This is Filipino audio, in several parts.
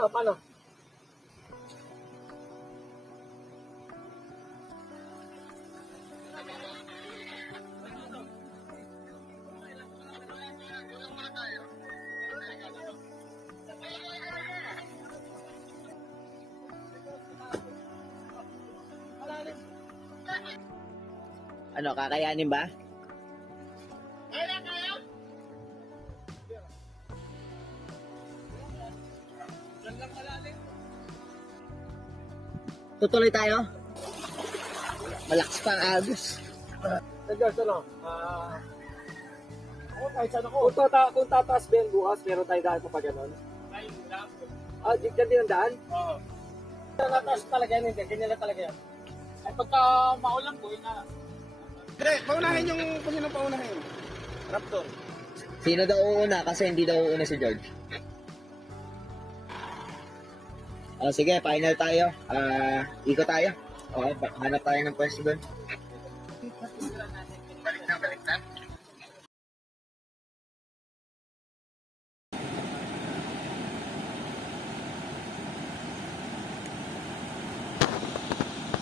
Paano? Ano, kakayanin ba? Tutuloy tayo? Malakas pa ang agos. Guys, ano? Ako kahit saan ako. Kung tataas Ben bukas, meron tayong daan pa gano'n. Dyan din ang daan? Oo. Nataas talaga yan, hindi. Ganyan lang talaga yan. Ay pagka maulan po, na. Hindi, paunahin yung kung sino paunahin. Raptor. Sino daw uuna? Kasi hindi daw uuna si George. Sige, final tayo. Ikot tayo. Okay, hanap tayo ng pwesto doon.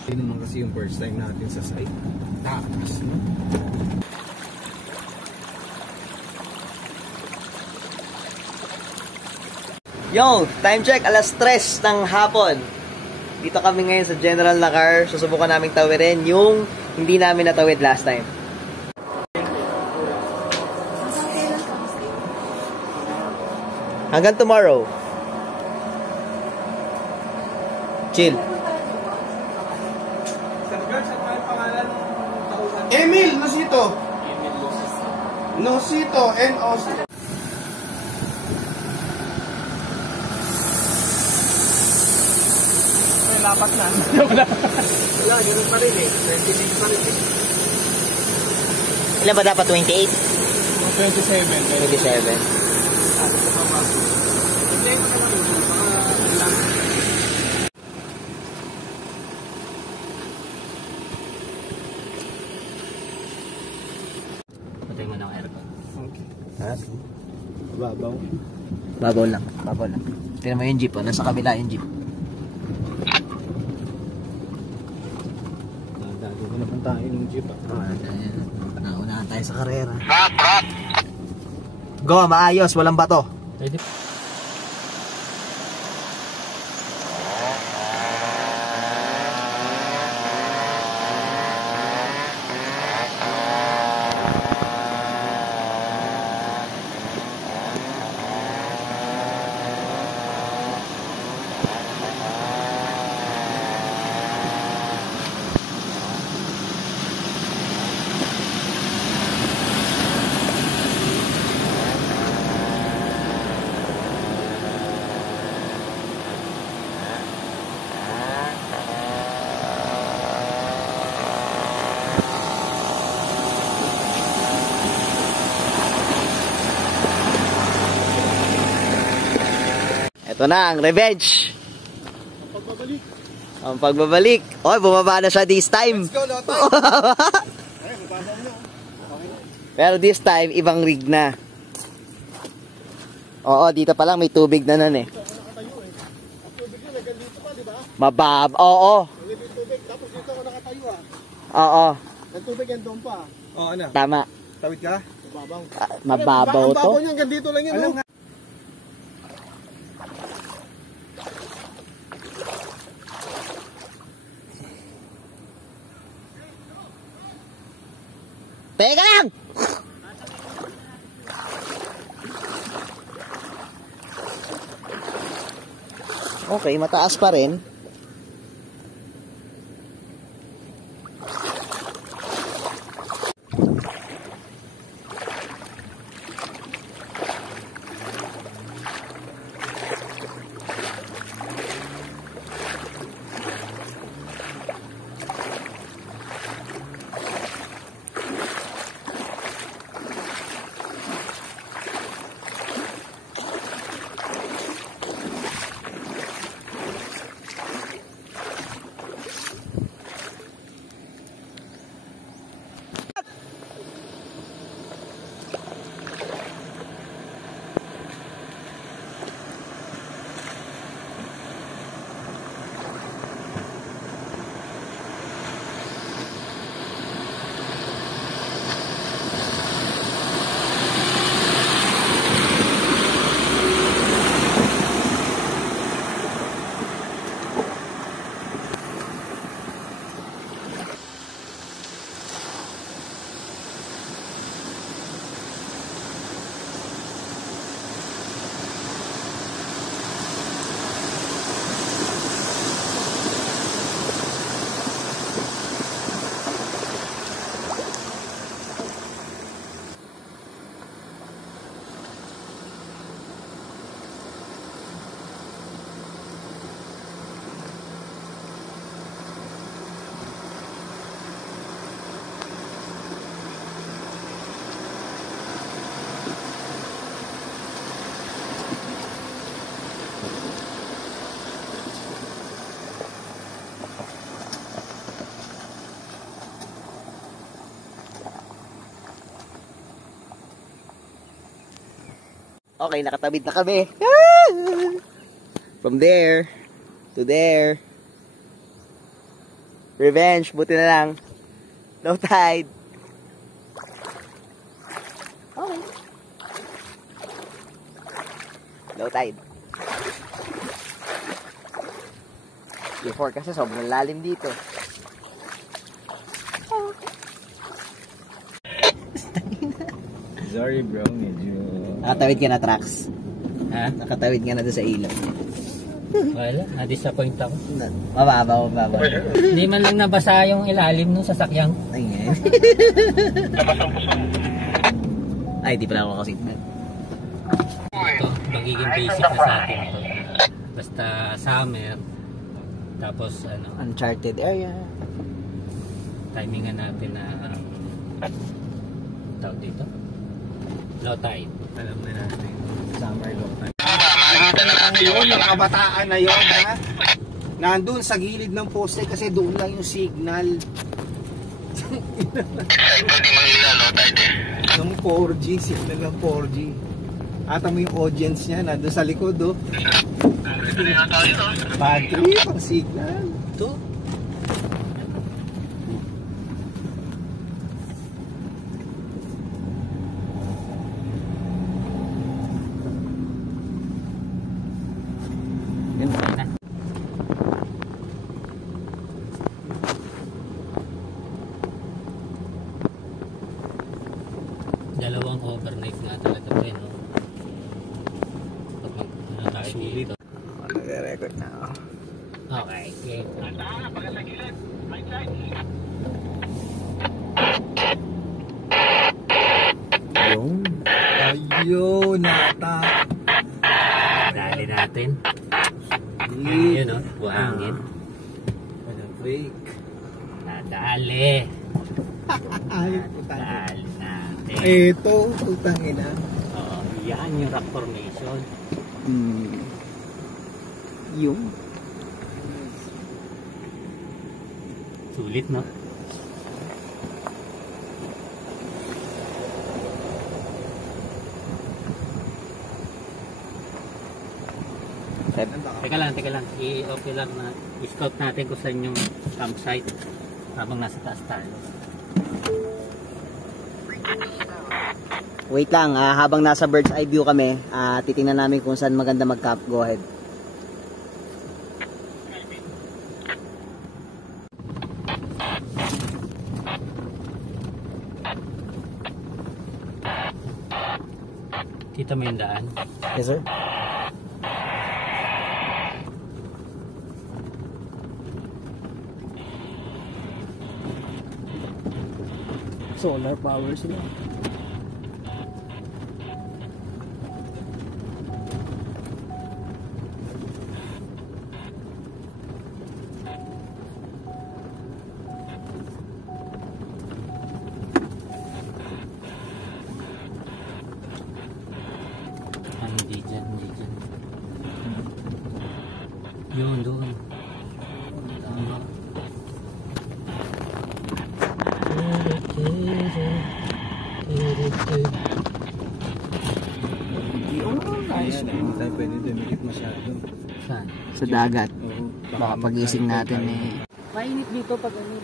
Hindi naman kasi yung first time natin sa site. Taas, no? Yo, time check, alas 3 ng hapon. Dito kami ngayon sa General na car. Susubukan naming tawirin yung hindi namin natawid last time. Hanggang tomorrow. Chill. Emil Nosito. Nosito, N-O-C. Lapat na. Wala, ganun pa rin eh. 26 pa rin eh. Ilan ba dapat? 28? 27. 27. Patay mo na ang aircon. Okay. Ha? Babaw. Babaw lang. Babaw lang. Tignan mo yung jeep. Nasa kabila yung jeep. Dali mo naman tayo ng jeep. Naunahan tayo sa karera. Go, maayos. Walang bato. Pwede. Ito na ang revenge. Pagbabalik. Ang pagbabalik. Oy, bumaba na siya this time. Let's go, Lotay. Ay, mababaw nyo. Pero this time, ibang rig na. Oo, dito pa lang may tubig na nun eh. Ito ako nakatayo eh. Ang tubig yun, hanggang dito pa, di ba? Mabab. Oo. Malibig yung tubig, tapos dito ako nakatayo ah. Oo. Ang tubig yan doon pa. Oo, ano? Tama. Tawid ka? Mababaw. Mababaw Ang to. babaw niya, hanggang dito lang yun. Alam Oh. nga. Teka lang! Okay, mataas pa rin. Okay, nakatabid na kami. From there to there. Revenge, buti na lang. Low tide. Okay. Low tide. Before kasi sobrang lalim dito. Sorry bro, medyo... Nakatawid ka na, Trax. Ha? Nakatawid ka na doon sa ilaw. Wala, na-disappoint ako. Mababa. Hindi man lang nabasa yung ilalim ng sasakyan. Ay, ngayon. Ay, di pala ako nakasignal. Ito, magiging basic na sa atin ito. Basta summer, tapos ano, Uncharted area. timingan natin na tawag dito. Low tide. Alam na natin. Summer low tide. Nakita na natin yun, yung kabataan na yun, ha? Nandun sa gilid ng poste kasi doon lang yung signal. Pwede manghila, no? Tide eh. Yung 4G, signal ng 4G. Ata mo yung audience niya, nandun sa likod, oh. Ito na tayo, no? Bad trip, ang signal. Ito. Yun, na. Dalawang overnight nga talaga ito, no? Pag ano tayo dito. Nag-record na, oh. Okay, okay. Ayun. Ayun, nata. Dali natin. Yun, Yun, no? Buhangin. Walang break. Nadali. Ay, putang. Dali natin. Ito, putang ina. Oo, yan yung rock formation. Yung. Sulit, no? Teka lang. I-okay lang na i-scout natin kung saan yung campsite habang nasa taas tayo. Wait lang, habang nasa bird's eye view kami, titingnan namin kung saan maganda mag-camp. Go ahead. Kita mo yung daan? Yes, sir. Solar power sila. Hindi dyan. Yun, doon. Tama. Nice. Hindi tayo pwede dumikit masyado. Saan? Sa dagat. Oo. Baka pagising natin eh. Mainit dito pag ano.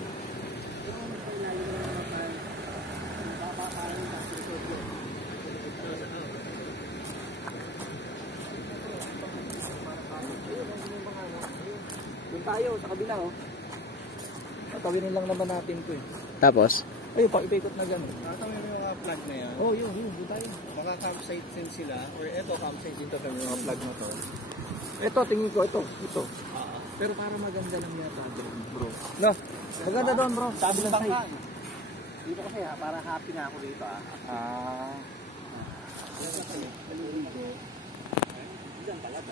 Doon tayo, sa kabila, oh. Tatawinin lang naman natin to, eh. Tapos? Ayun, pakipikot na gano'n. Nakatawin mo yung mga flag na yan. Oo, yun, doon tayo. Baka campsite din sila. Or eto, campsite din to kami yung mga flag na to. Ito, tingin ko, ito. Pero para maganda lang yata doon, bro. No, maganda doon, bro. Sabi lang tayo. Dito kasi para happy na ako dito Diyan talaga.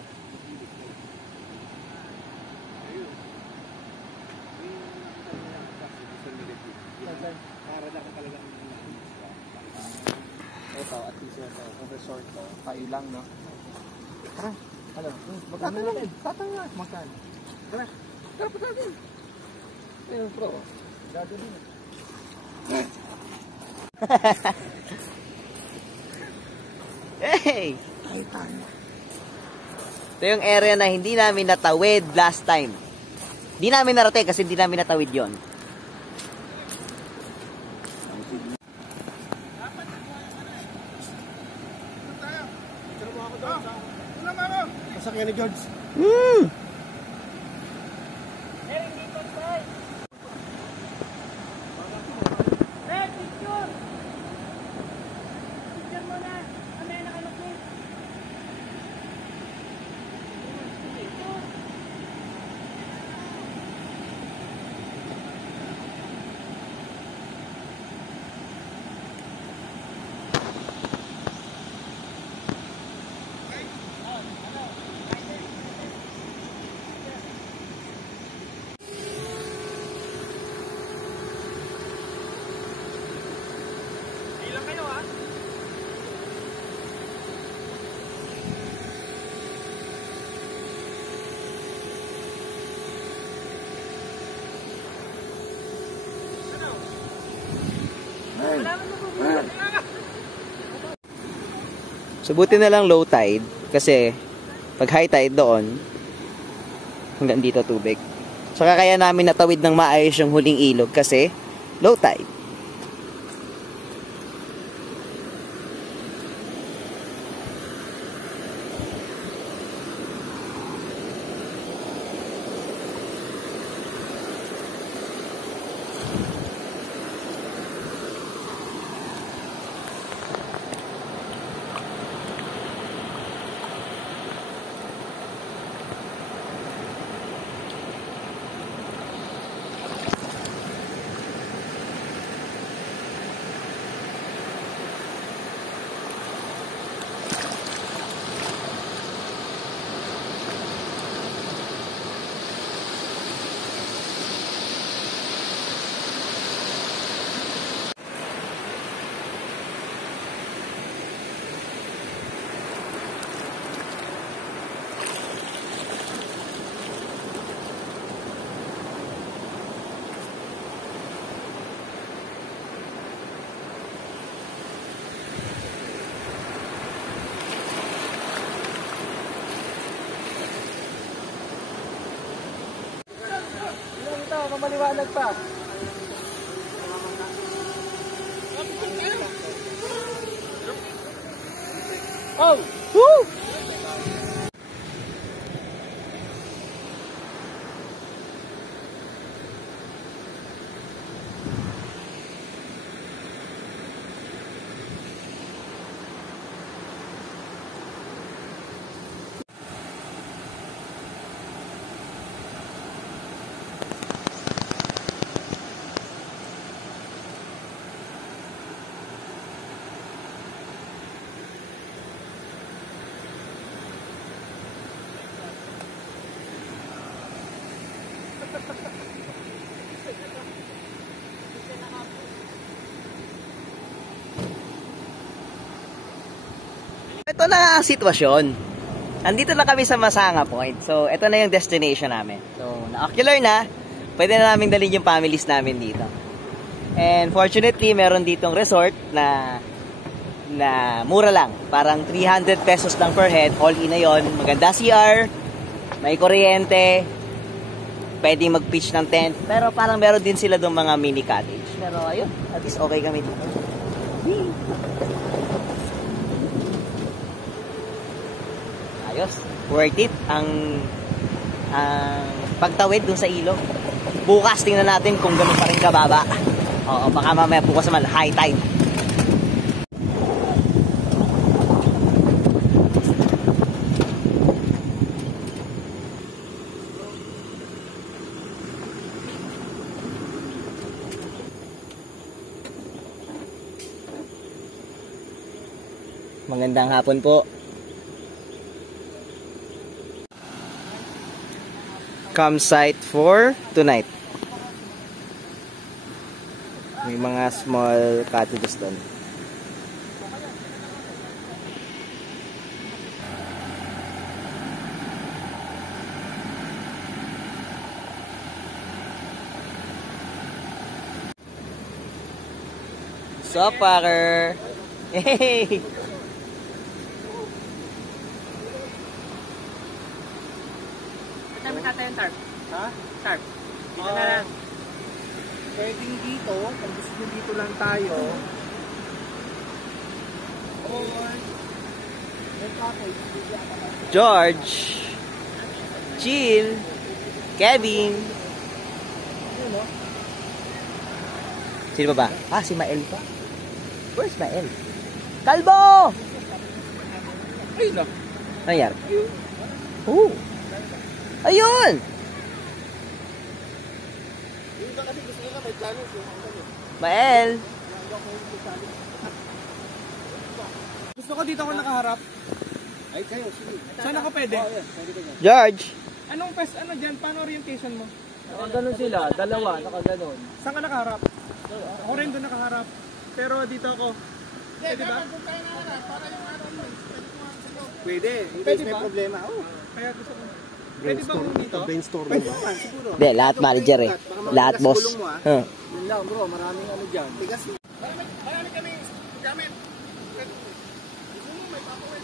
Para lang talaga ito, at least ito, kung resort to, kayo lang, no? Tara, ano? Magkano natin? Tatanga, magkano? Tara, pa natin. Ayun, bro. Gado din. Hey! makita nyo. Ito yung area na hindi namin natawid last time. Hindi namin narating kasi hindi namin natawid yon. Masakyan ni George. So, buti na lang low tide kasi pag high tide doon, hanggang dito tubig. Saka kaya namin natawid ng maayos yung huling ilog kasi low tide. Maliwanag pa. Oh! Woo! Ito na ang sitwasyon. Andito na kami sa Masanga Point. So, ito na yung destination namin. So, na-ocular na. Pwede na namin dalhin yung families namin dito. And fortunately, meron ditong resort na mura lang. Parang 300 pesos lang per head. All in na yun. Maganda CR. May kuryente. Pwedeng mag-pitch ng tent. Pero parang meron din sila doon mga mini cottage. Pero ayun, at least okay kami dito. Ayos. Worth it ang pagtawid dun sa ilog. Bukas tingnan natin kung gano'n pa rin kababa. Oo, baka mamaya bukas naman high tide. Magandang hapon po. Campsite for tonight. May mga small cottages doon. Sup, Parker? Hey! natin yung tarp? Ha? Tarp. Dito na lang. Pwedeng dito, kung gusto nyo dito lang tayo. Or, George. Chill. Kevin. Sino ba ba? Ah, si Mael pa. Where's Mael? Kalbo! ayun na. Nangyari? Oh. Ayun! Mael! Gusto ko dito ako nakaharap. Ay, kayo, sige. Saan ako pwede? George! Anong pes, ano dyan? Paano orientation mo? Nakaganon sila, dalawa, nakaganon. Saan ka nakaharap? Ako rin doon nakaharap. Pero dito ako. Pwede ba? Pwede. Pwede may problema. Oh. Kaya gusto ko. Pwede ba dito? Brainstorming ba? Siguro. Hindi, lahat manager eh. Lahat boss. Huh. Yun lang bro, maraming ano dyan. Tigas. Marami kami gamit.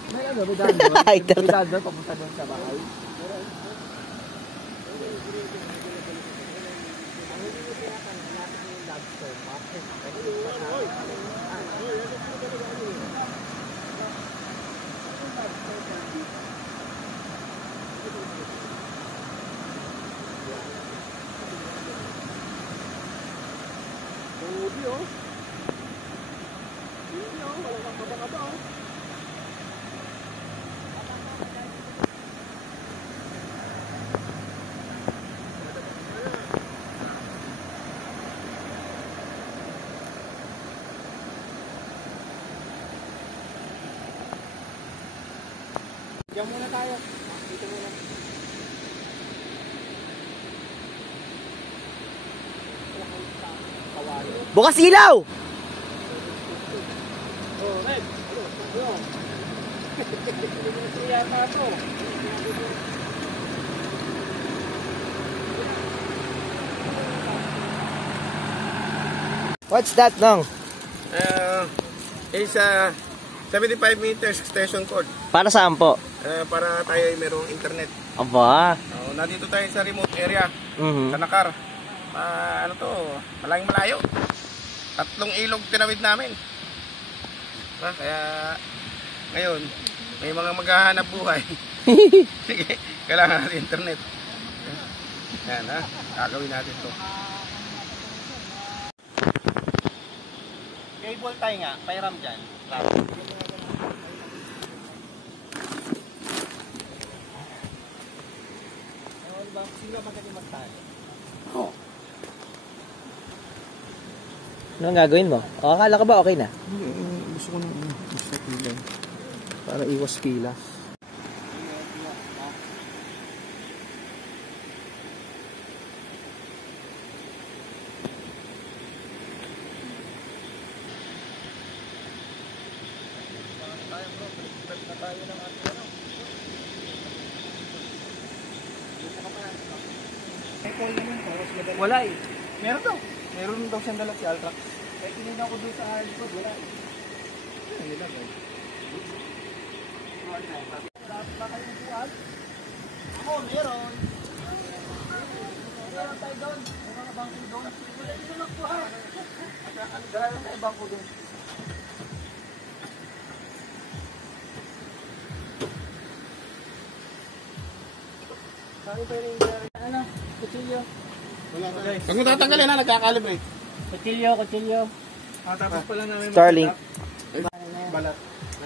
May ano, may daan doon? Ay, May daan doon, papunta doon sa bahay. Diyan muna tayo. Dito muna. Bukas ilaw! Oh, Red. Ano? Yata to. What's that, Nong? Is a 75 meters extension cord Para saan po? para tayo ay merong internet. Aba. Nandito tayo sa remote area, Mhm. sa Nakar. Ano to, malayong malayo. 3 ilog tinawid namin. Kaya ngayon, may mga maghahanap buhay. Sige, kailangan natin internet. Yan gagawin natin to. Cable tie nga, pairam dyan. Ano ang gagawin mo? O, akala ka ba okay na? Gusto ko nang gusto pila. Para iwas pila. Wala eh. Meron daw. Meron daw siyang dala si Altrax. Kaya tinignan ko doon sa likod, wala eh. Ayun lang eh. Ako, meron. Meron tayo doon. May mga bangko doon. Ito lang po ha. Dala lang tayo bangko doon. Saan pa yung ano? Kutsilyo. Pag mo tatanggalin na, nagkakalibre. Kutsilyo. Tapos pala namin Starlink. balat.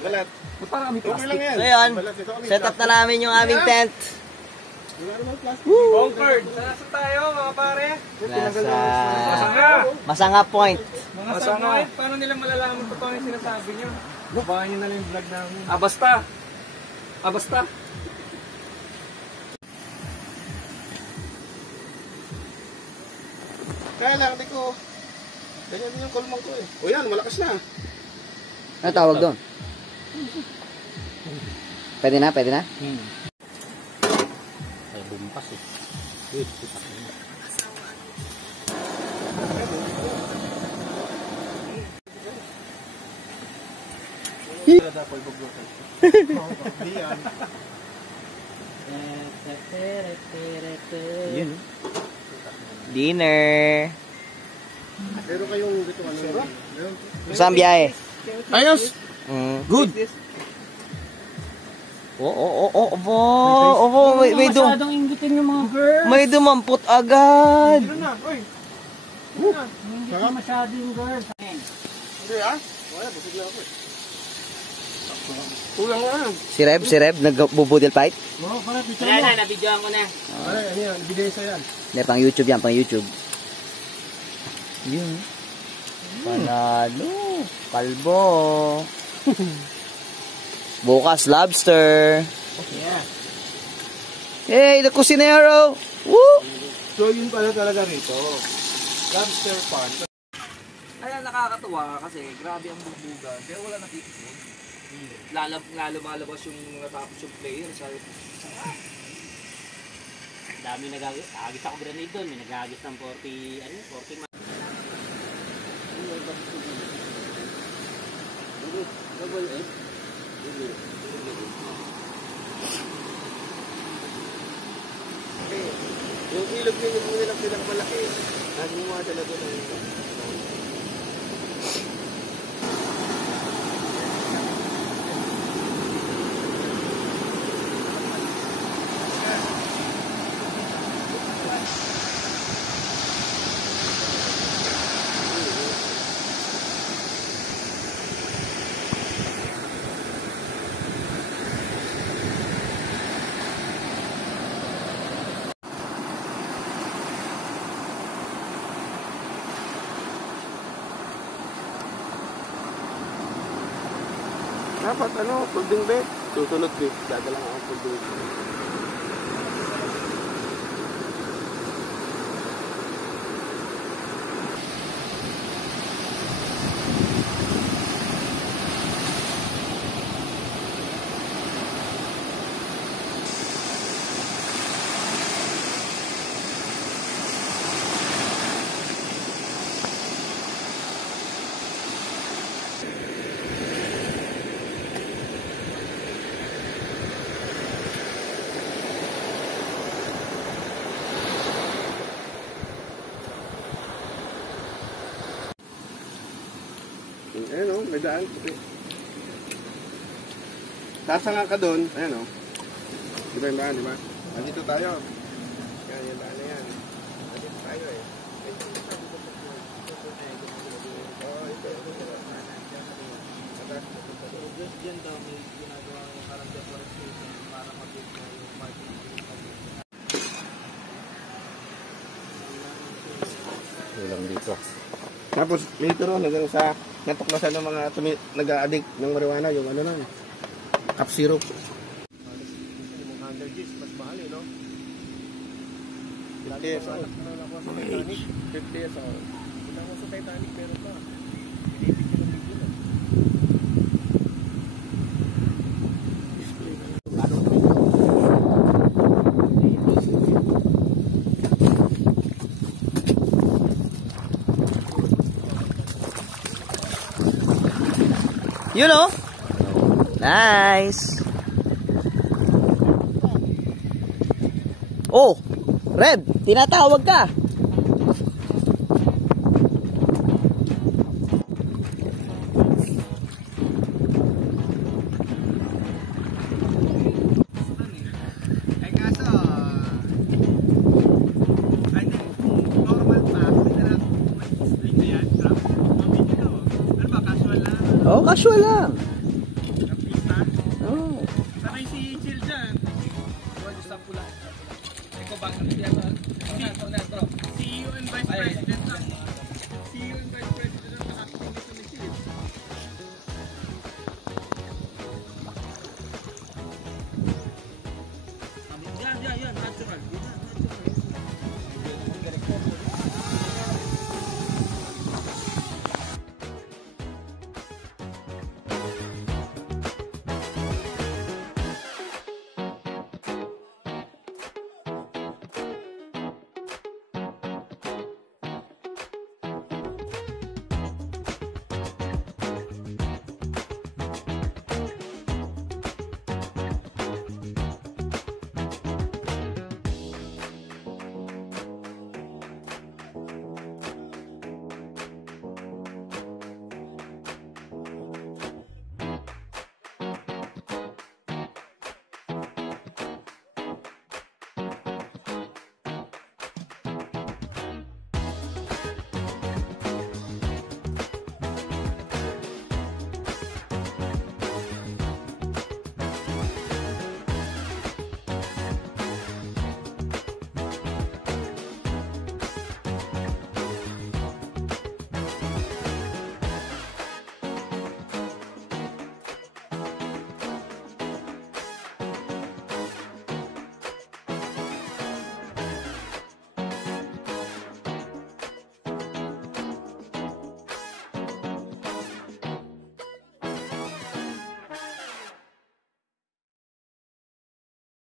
Galat. Para kami Okay lang yan. So yun, Balat, ito kami. set up na namin yung aming tent. Wala naman plastic. Concord. Saan tayo mga pare? Nasa Masanga. Masanga Point. Mga subnoid, paano nila malalaman kung paano yung sinasabi nyo? Babahan nyo na lang yung vlog namin. Basta. Kaya lang, di ko. Ganyan din yung kulmang ko eh. O yan, malakas na. Ano tawag doon? Pwede na? Ay, bumpas eh. Yun. Dinner. Pero kayong dito ano? Saan biyahe? Ayos! Good! Masyadong inggitin yung mga girls. May dumampot agad. Hindi ka masyado yung girls. Hindi ah? Wala, busog na ako eh. Kulang na. Si Reb, nagbubudil fight? Oo, para picture mo. Yan, nabidyoan ko na. Ano yan? Ibigay sa yan. Hindi, pang YouTube yan, pang YouTube. Yun. Panalo. Kalbo. Bukas, lobster. Yeah. Hey, the Cusinero! Woo! So yun pala talaga rito. Lobster pond. Kaya nakakatuwa kasi grabe ang bubugan pero wala nakikita. Lumalabas yung natapos yung player sa Dami nagagis. Agis ako granade doon. May nagagis ng 40 Yung ilog niya yung nilang pinakamalaki. Lagi mo mga dala doon. Dapat ano, pulding be. Susunod be. Dadalang ako pulding. Ayan o, may daan. Sasanga ka doon. Ayan o. Di ba yung daan, di ba? Nandito tayo. Yan, yung daan na yan. Nandito tayo eh. Oo, ito. Diyan daw may ginagawa ng parang deforestation para mag-build na yung parking. Ulang dito. Tapos, dito ron, hanggang sa natuklasan ng mga nag-a-addict ng marijuana, yung ano na, cup syrup. Yung 100 Gs, mas mahal eh, no? 50 years old. 50 years old. Hindi ako sa Titanic, pero pa. Pinipicture ng video na. You know? Nice. Oh, Reb, tinatawag ka. Ay kaso, normal pa, hindi na lang string na yan, trap. Ano ba, casual lang? Oh, casual lang. Kapista? Oh. Sanay si Chill dyan. Huwag yung pula. Ikaw ba, ano diyan ba? CEO and Vice President ng CEO and Vice President ng acting nito ni Chill. Yan, natural.